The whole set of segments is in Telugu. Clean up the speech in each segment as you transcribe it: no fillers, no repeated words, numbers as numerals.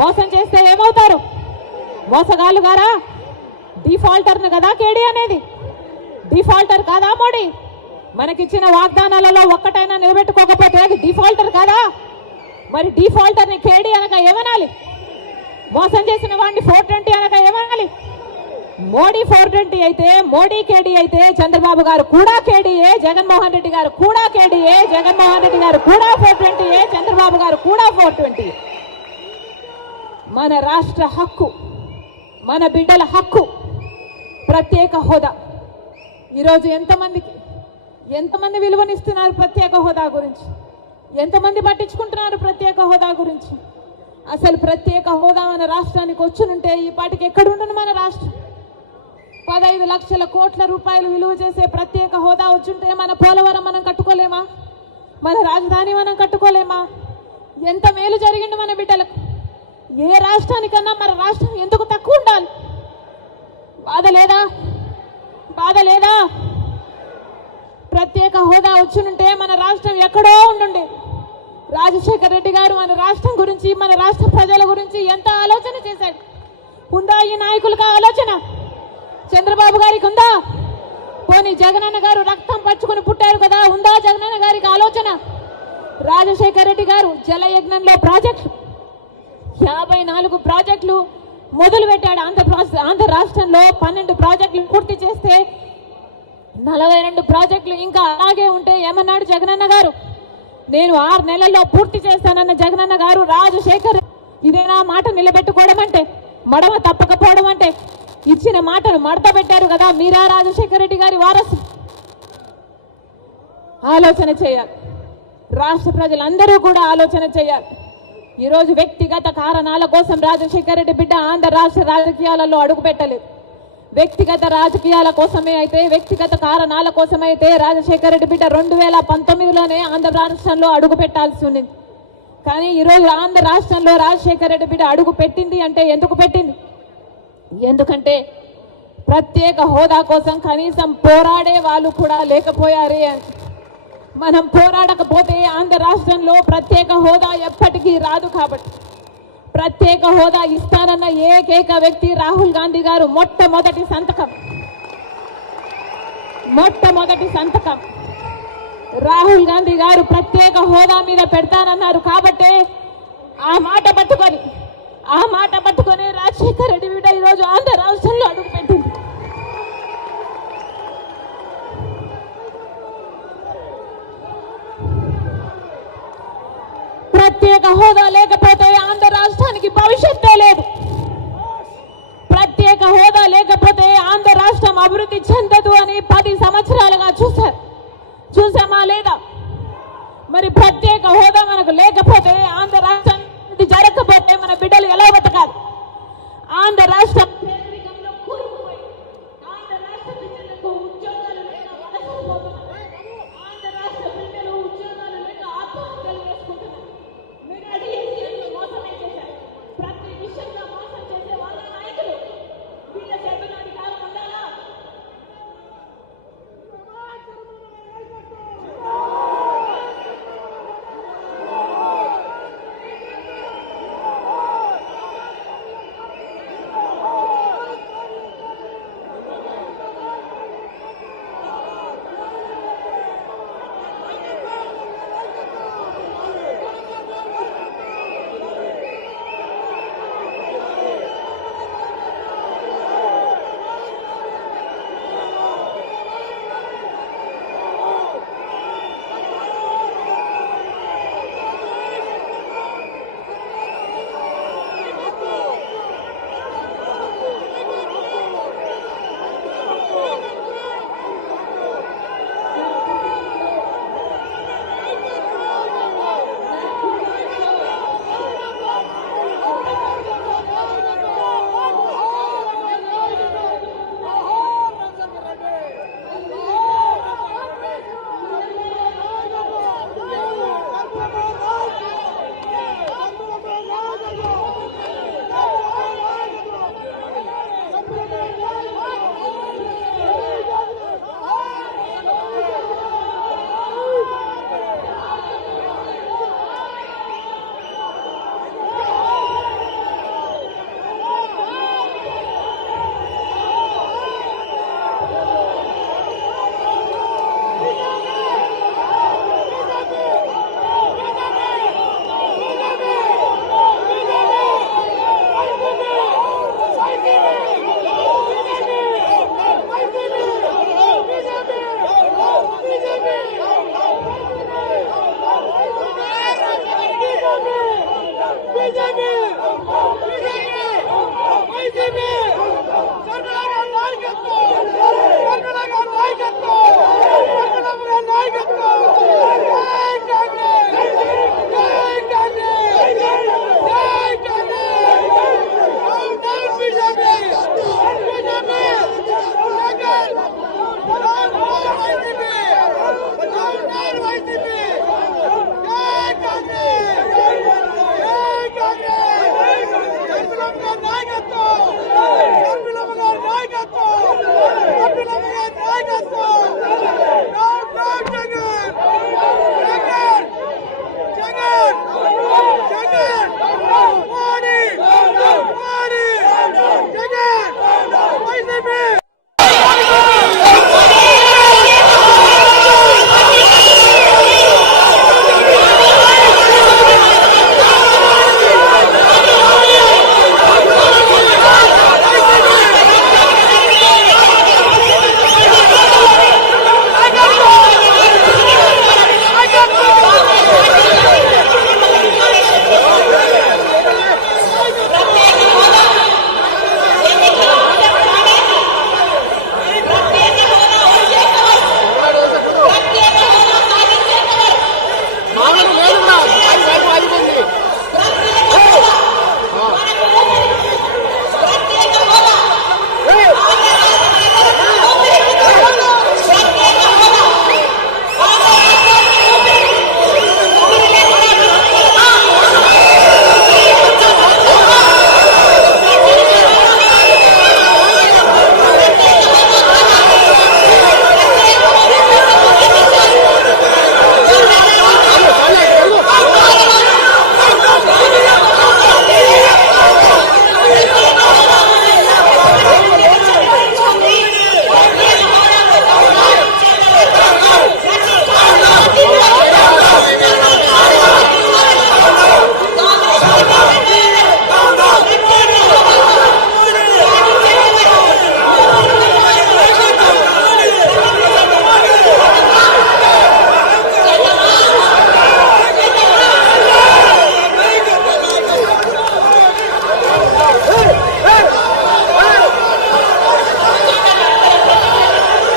మోసం చేస్తే ఏమవుతారు? మోసగాళ్ళు గారా? డిఫాల్టర్ను కదా కేడీ అనేది. డిఫాల్టర్ కాదా మోడీ? మనకిచ్చిన వాగ్దానాలలో ఒక్కటైనా నిలబెట్టుకోకపోతే అది డిఫాల్టర్ కాదా? మరి డిఫాల్టర్ని కేడీ అనక ఏమనాలి? మోసం చేసిన వాడిని 420 అనక ఏమనాలి? మోడీ 420 అయితే, మోడీ కేడీ అయితే చంద్రబాబు గారు కూడా కేడీఏ, జగన్మోహన్ రెడ్డి గారు కూడా కేడీఏ, జగన్మోహన్ రెడ్డి గారు కూడా 420, చంద్రబాబు గారు కూడా 420. మన రాష్ట్ర హక్కు, మన బిడ్డల హక్కు ప్రత్యేక హోదా. ఈరోజు ఎంతమంది విలువనిస్తున్నారు ప్రత్యేక హోదా గురించి? ఎంతమంది పట్టించుకుంటున్నారు ప్రత్యేక హోదా గురించి? అసలు ప్రత్యేక హోదా మన రాష్ట్రానికి వచ్చునుంటే ఈ పాటికి ఎక్కడుండును మన రాష్ట్రం? 15 లక్షల కోట్ల రూపాయలు విలువ చేసే ప్రత్యేక హోదా వచ్చుంటే మన పోలవరం మనం కట్టుకోలేమా? మన రాజధాని మనం కట్టుకోలేమా? ఎంత మేలు జరిగింది మన బిడ్డలకు. ఏ రాష్ట్రానికన్నా మన రాష్ట్రం ఎందుకు తక్కువ ఉండాలి? బాధ లేదా? ప్రత్యేక హోదా వచ్చునుంటే మన రాష్ట్రం ఎక్కడో ఉండుండే. రాజశేఖర్ రెడ్డి గారు మన రాష్ట్రం గురించి, మన రాష్ట్ర ప్రజల గురించి ఎంత ఆలోచన చేశాడు. ఉందా ఈ నాయకులకు ఆలోచన? చంద్రబాబు గారికి ఉందా? పోనీ జగనన్న గారు రక్తం పచ్చుకుని పుట్టారు కదా, ఉందా జగనన్న గారికి ఆలోచన? రాజశేఖర్ రెడ్డి గారు జలయజ్ఞంలో ప్రాజెక్టులు 54 ప్రాజెక్టులు మొదలు పెట్టాడు. ఆంధ్ర రాష్ట్రంలో 12 ప్రాజెక్టులు పూర్తి చేస్తే 42 ప్రాజెక్టులు ఇంకా అలాగే ఉంటే ఏమన్నాడు జగనన్న గారు? నేను 6 నెలల్లో పూర్తి చేస్తానన్న జగనన్న గారు రాజశేఖర్ ఇదేనా మాట నిలబెట్టుకోవడం అంటే? మడమ తప్పకపోవడం అంటే? ఇచ్చిన మాటను మడత పెట్టారు కదా. మీరా రాజశేఖర్ రెడ్డి గారి వారసు? ఆలోచన చేయాలి. రాష్ట్ర ప్రజలందరూ కూడా ఆలోచన చేయాలి. ఈరోజు వ్యక్తిగత కారణాల కోసం రాజశేఖర్ రెడ్డి బిడ్డ ఆంధ్ర రాష్ట్ర రాజకీయాలలో అడుగు పెట్టలేదు. వ్యక్తిగత రాజకీయాల కోసమే అయితే, వ్యక్తిగత కారణాల కోసమైతే రాజశేఖర్ రెడ్డి బిడ్డ 2019లోనే ఆంధ్ర రాష్ట్రంలో అడుగు పెట్టాల్సి ఉంది. కానీ ఈరోజు ఆంధ్ర రాష్ట్రంలో రాజశేఖర్ రెడ్డి బిడ్డ అడుగు పెట్టింది అంటే ఎందుకు పెట్టింది? ఎందుకంటే ప్రత్యేక హోదా కోసం కనీసం పోరాడే వాళ్ళు కూడా లేకపోయారే అని. మనం పోరాడకపోతే ఆంధ్ర రాష్ట్రంలో ప్రత్యేక హోదా ఎప్పటికీ రాదు. కాబట్టి ప్రత్యేక హోదా ఇస్తానన్న ఏకైక వ్యక్తి రాహుల్ గాంధీ గారు. మొట్టమొదటి సంతకం రాహుల్ గాంధీ గారు ప్రత్యేక హోదా మీద పెడతానన్నారు. కాబట్టే ఆ మాట పట్టుకొని రాజశేఖర్ రెడ్డి బిడ్డ ఈరోజు ఆంధ్ర రాష్ట్రంలో అడుగుపెట్టింది. ప్రత్యేక హోదా లేకపోతే ఆంధ్ర రాష్ట్రానికి భవిష్యత్తే లేదు. ప్రత్యేక హోదా లేకపోతే ఆంధ్ర రాష్ట్రం అభివృద్ధి చెందదు అని 10 సంవత్సరాలుగా చూసామా లేదా? మరి ప్రత్యేక హోదా మనకు లేకపోతే, ఆంధ్ర రాష్ట్రం జరగకపోతే మన బిడ్డలు ఎలా బతకాలి? ఆంధ్ర రాష్ట్రం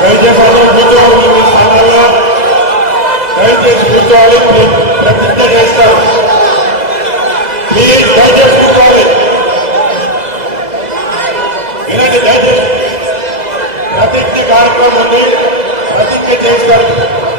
దయచేసి అందరూ కూర్చోవాలి మీ స్థానాల్లో. దయచేసి కూర్చోవాలి. ప్రతిజ్ఞ చేస్తారు. ప్లీజ్ దయచేసి కూర్చోవాలి. వినండి, దయచేసి ప్రతిజ్ఞ కార్యక్రమం ఉంది. ప్రతిజ్ఞ చేస్తారు.